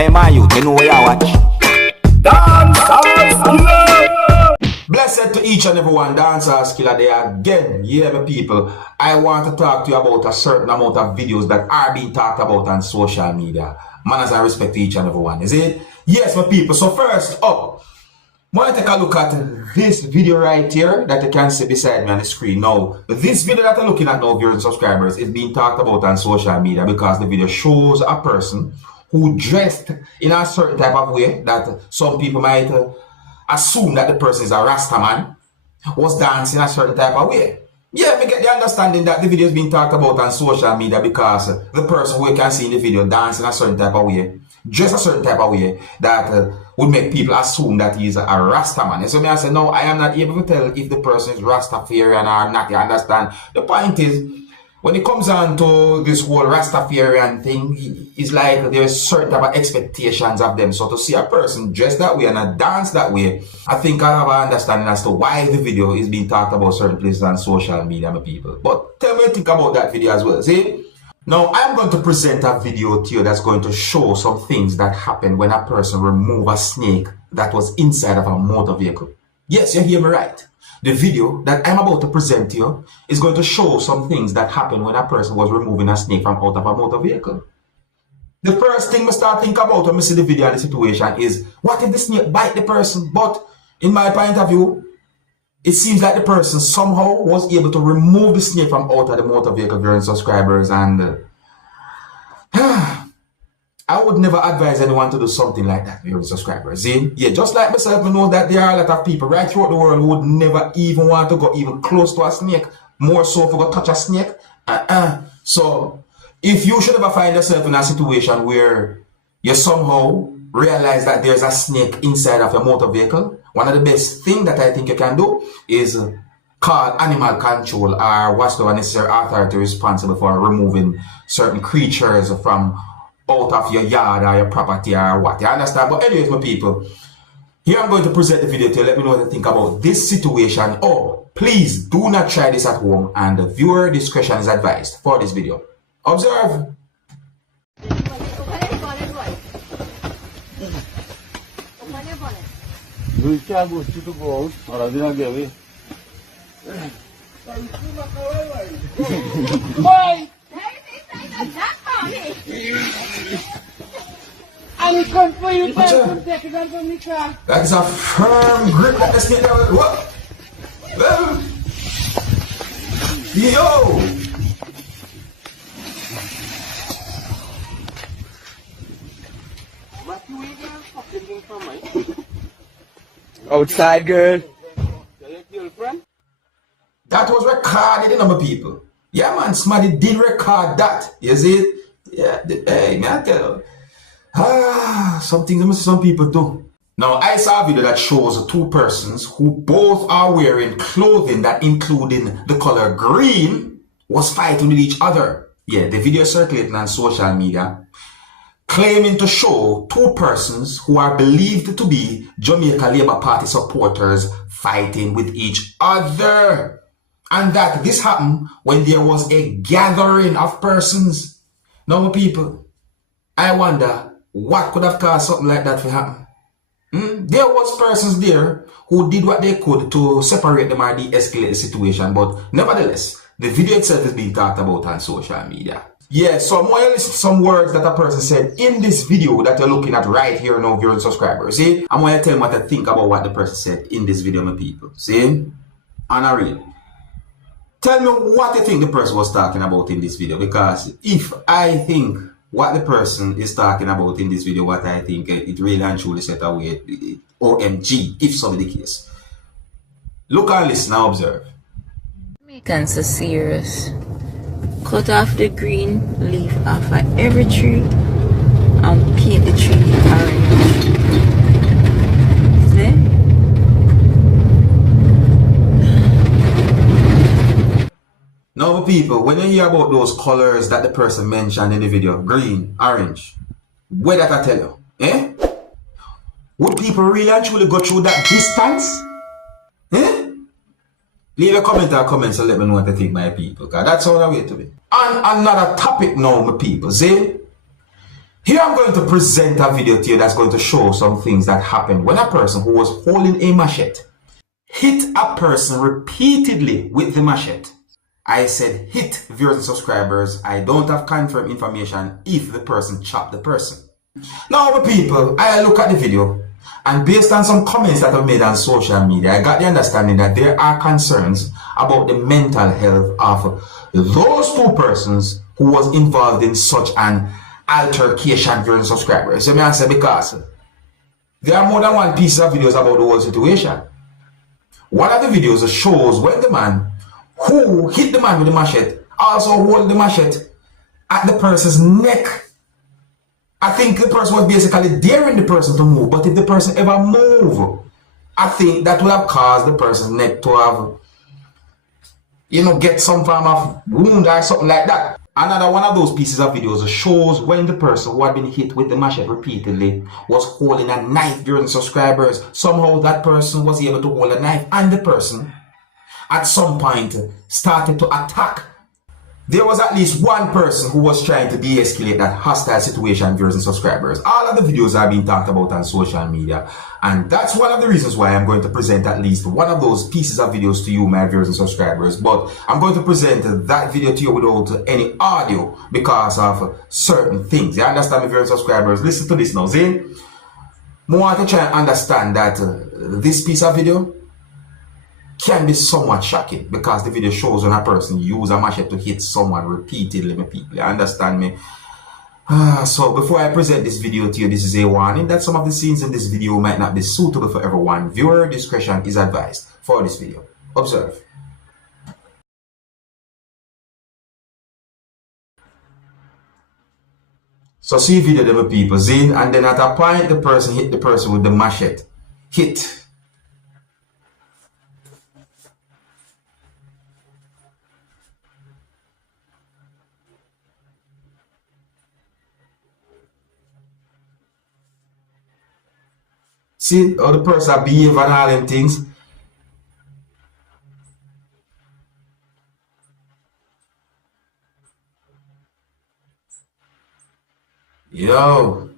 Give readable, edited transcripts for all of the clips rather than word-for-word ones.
Hey man, you know where you watch. Dancehall skilla. Blessed to each and every one, Dancehall skilla there again. Yeah, my people, I want to talk to you about a certain amount of videos that are being talked about on social media. Manners and respect to each and every one, is it? Yes, my people. So first up, I want to take a look at this video right here that you can see beside me on the screen. Now, this video that you're looking at now, viewers and subscribers, is being talked about on social media because the video shows a person who dressed in a certain type of way that some people might assume that the person is a Rasta man, was dancing a certain type of way. Yeah, we get the understanding that the video is being talked about on social media because the person who you can see in the video dancing a certain type of way, dress a certain type of way that would make people assume that he's a Rasta man. And so I say, no, I am not able to tell if the person is Rastafarian or not. You understand? The point is, when it comes on to this whole Rastafarian thing, it's like there's certain type of expectations of them. So to see a person dressed that way and a dance that way, I think I have an understanding as to why the video is being talked about certain places on social media, my people. But tell me what you think about that video as well, see? Now, I'm going to present a video to you that's going to show some things that happen when a person removes a snake that was inside of a motor vehicle. Yes, you hear me right. The video that I'm about to present to you is going to show some things that happen when a person was removing a snake from out of a motor vehicle. The first thing I start thinking about when I see the video and the situation is, what if the snake bite the person? But in my point of view, it seems like the person somehow was able to remove the snake from out of the motor vehicle, viewers and subscribers, and I would never advise anyone to do something like that, viewers and subscribers. See? Yeah, just like myself, I know that there are a lot of people right throughout the world who would never even want to go even close to a snake, more so if you go touch a snake. So, if you should ever find yourself in a situation where you somehow realize that there's a snake inside of your motor vehicle, one of the best things that I think you can do is call animal control or whatsoever necessary authority responsible for removing certain creatures from out of your yard or your property or what. You understand? But anyways, my people, here I'm going to present the video to let me know what you think about this situation. Oh, please do not try this at home, and the viewer discretion is advised for this video. Observe. That is a firm grip that the snake down. What? Yo! Outside, girl. That was recorded, my people. Yeah, man, somebody did record that. You see it? Yeah, hey, man, I tell you. Some things some people do. Now, I saw a video that shows two persons who both are wearing clothing that including the color green was fighting with each other. Yeah, the video circulating on social media claiming to show two persons who are believed to be Jamaica Labour Party supporters fighting with each other. And that this happened when there was a gathering of persons. Now, people, I wonder what could have caused something like that to happen. There was persons there who did what they could to separate them or de-escalate the situation, but nevertheless, the video itself is being talked about on social media. Yeah, so I'm going to listen to some words that a person said in this video that you're looking at right here now, viewers and subscribers. See, I'm going to tell them what I think about what the person said in this video, my people. See, and I read. Tell me what you think the person was talking about in this video, because if I think what the person is talking about in this video, what I think it really and truly set away, OMG, if so be the case. Look and listen and observe. Jamaicans are serious. Cut off the green leaf off of every tree and paint the tree orange. See? Now, people, when you hear about those colors that the person mentioned in the video, green, orange, what that I tell you, eh? Would people really actually go through that distance? Eh? Leave a comment or comments and let me know what you think, my people, because that's all the way to be. On another topic now, my people, see? Here I'm going to present a video to you that's going to show some things that happened when a person who was holding a machete hit a person repeatedly with the machete. I said hit, viewers and subscribers. I don't have confirmed information if the person chopped the person. Now, people, I look at the video, and based on some comments that I've made on social media, I got the understanding that there are concerns about the mental health of those two persons who was involved in such an altercation, viewers and subscribers. So I say because there are more than one piece of videos about the whole situation. One of the videos shows when the man who hit the man with the machete also hold the machete at the person's neck. I think the person was basically daring the person to move, but if the person ever move, I think that would have caused the person's neck to have, get some form of wound or something like that. Another one of those pieces of videos shows when the person who had been hit with the machete repeatedly was holding a knife during subscribers. Somehow that person was able to hold a knife, and the person at some point started to attack. There was at least one person who was trying to de-escalate that hostile situation, viewers and subscribers. All of the videos are being talked about on social media, and that's one of the reasons why I'm going to present at least one of those pieces of videos to you, my viewers and subscribers. But I'm going to present that video to you without any audio because of certain things. You understand me, viewers and subscribers? Listen to this now, Zane. I want to try and understand that this piece of video can be somewhat shocking because the video shows when a person use a machete to hit someone repeatedly, my people. You understand me? So before I present this video to you, this is a warning that some of the scenes in this video might not be suitable for everyone. Viewer discretion is advised for this video. Observe. So see video there, my people. Zin, and then at a point the person hit the person with the machete. Hit. See how the person behave and all them things. Yo.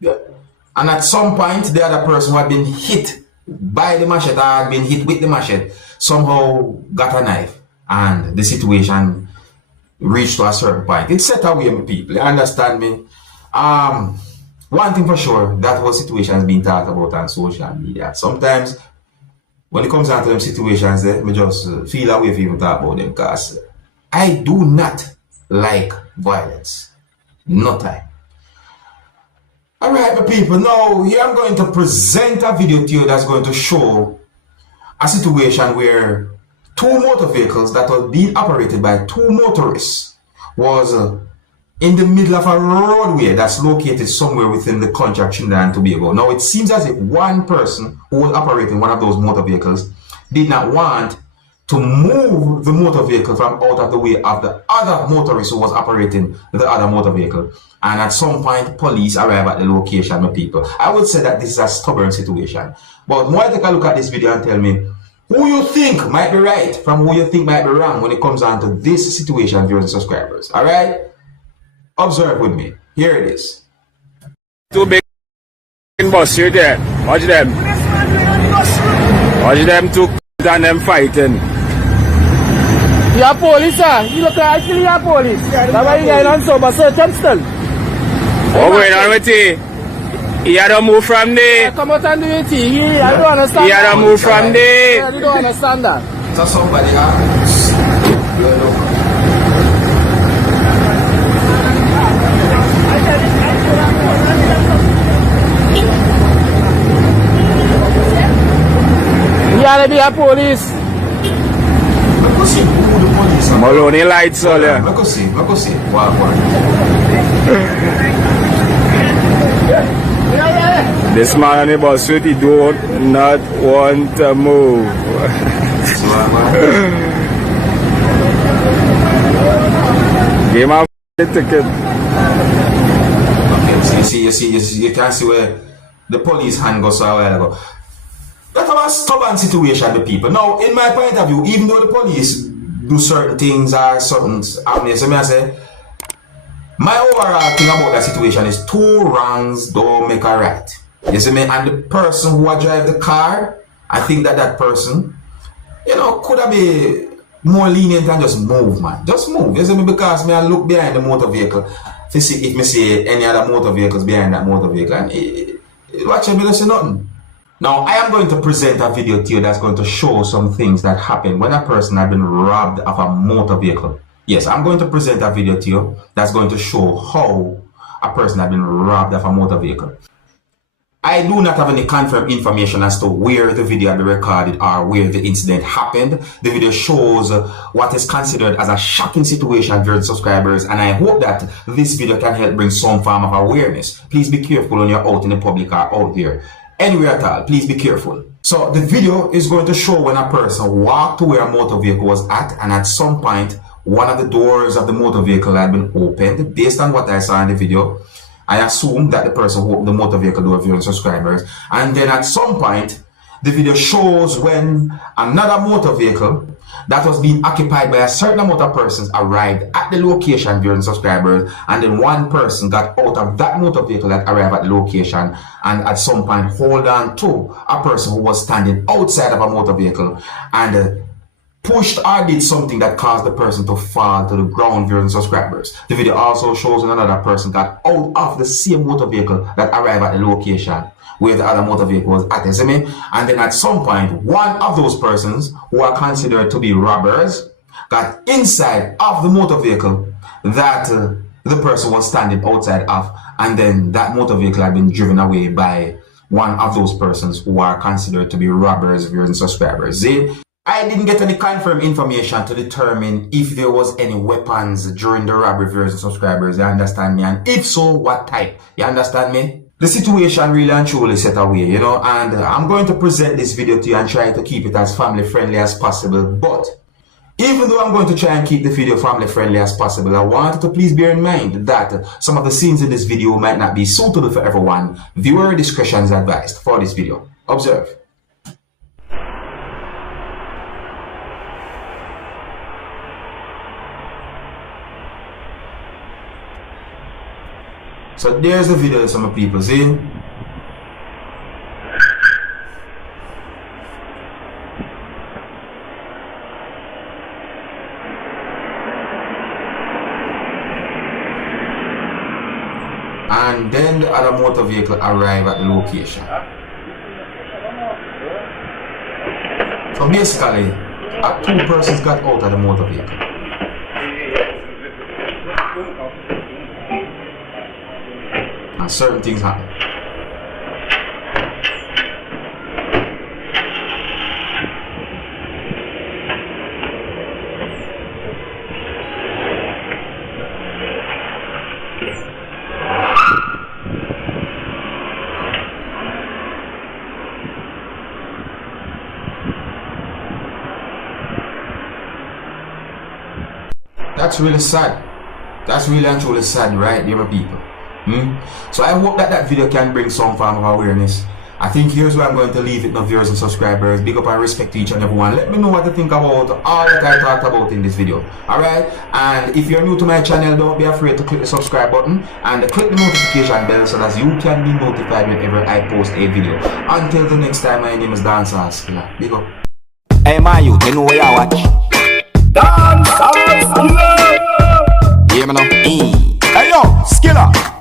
Yeah. And at some point the other person who had been hit by the machete or had been hit with the machete somehow got a knife, and the situation reached to a certain point. It's set away, my people. You understand me? One thing for sure, that whole situation is being talked about on social media. Sometimes when it comes down to them situations, me just feel away if you even talk about them, because I do not like violence. No time. Alright, my people, now here I'm going to present a video to you that's going to show a situation where two motor vehicles that were being operated by two motorists was in the middle of a roadway that's located somewhere within the country of Trinidad and Tobago. Now it seems as if one person who was operating one of those motor vehicles did not want to move the motor vehicle from out of the way of the other motorist who was operating the other motor vehicle. And at some point, police arrive at the location, my people. I would say that this is a stubborn situation. But more take a look at this video and tell me who you think might be right from who you think might be wrong when it comes down to this situation, viewers and subscribers. Alright? Observe with me. Here it is. Two big bus here there. Watch them. Watch them two and them fighting. You're police, sir. You look like actually you're police. That's why you're going on sober search and still. What going on with you? He had to move from there. Come out and do it. I don't understand. He had to move from there. You don't understand that. So somebody You gotta be a police. Maloney lights all there. Let us see. Wow. This man on the bus with he don't not want to move. Give him a ticket. Okay, you can see where the police hand goes a while ago. That was a stubborn situation with people. Now, in my point of view, even though the police do certain things or something, I say, my overall thing about that situation is 2 wrongs don't make a right. You see me? And the person who drive the car, I think that person, you know, could have been more lenient and just move, man. Just move. You see me? Because me I look behind the motor vehicle to see if me see any other motor vehicles behind that motor vehicle, and it watch me don't see nothing. Now, I am going to present a video to you that's going to show some things that happen when a person has been robbed of a motor vehicle. Yes, I'm going to present a video to you that's going to show how a person has been robbed of a motor vehicle. I do not have any confirmed information as to where the video had been recorded or where the incident happened. The video shows what is considered as a shocking situation for subscribers, and I hope that this video can help bring some form of awareness. Please be careful when you're out in the public or out there. Anywhere at all, please be careful. So the video is going to show when a person walked to where a motor vehicle was at, and at some point, one of the doors of the motor vehicle had been opened. Based on what I saw in the video, I assume that the person who opened the motor vehicle door viewing subscribers. And then at some point, the video shows when another motor vehicle that was being occupied by a certain amount of persons arrived at the location viewing subscribers, and then one person got out of that motor vehicle that arrived at the location and at some point hold on to a person who was standing outside of a motor vehicle and pushed or did something that caused the person to fall to the ground viewing subscribers. The video also shows when another person got out of the same motor vehicle that arrived at the location where the other motor vehicle was at, you see me? And then at some point, one of those persons who are considered to be robbers got inside of the motor vehicle that the person was standing outside of, and then that motor vehicle had been driven away by one of those persons who are considered to be robbers viewing subscribers. See? I didn't get any confirmed information to determine if there was any weapons during the robbery viewers subscribers, you understand me? And if so, what type? You understand me? The situation really and truly set away, you know, and I'm going to present this video to you and try to keep it as family friendly as possible. But even though I'm going to try and keep the video family friendly as possible, I wanted to please bear in mind that some of the scenes in this video might not be suitable for everyone. Viewer discretion is advised for this video. Observe. So there's the video that some people see. And then the other motor vehicle arrive at the location. So basically, 2 persons got out of the motor vehicle. And certain things happen. That's really sad. That's really and truly sad, right, dear people? So I hope that video can bring some form of awareness. I think here's where I'm going to leave it now, viewers and subscribers. Big up and respect to each and everyone. Let me know what you think about all that I talked about in this video. Alright? And if you're new to my channel, don't be afraid to click the subscribe button and click the notification bell so that you can be notified whenever I post a video. Until the next time, my name is Dancehall Skilla. Big up. Hey my youth, you know where you watch? Dancehall Skilla! Yeah, man. Hey yo, Skilla!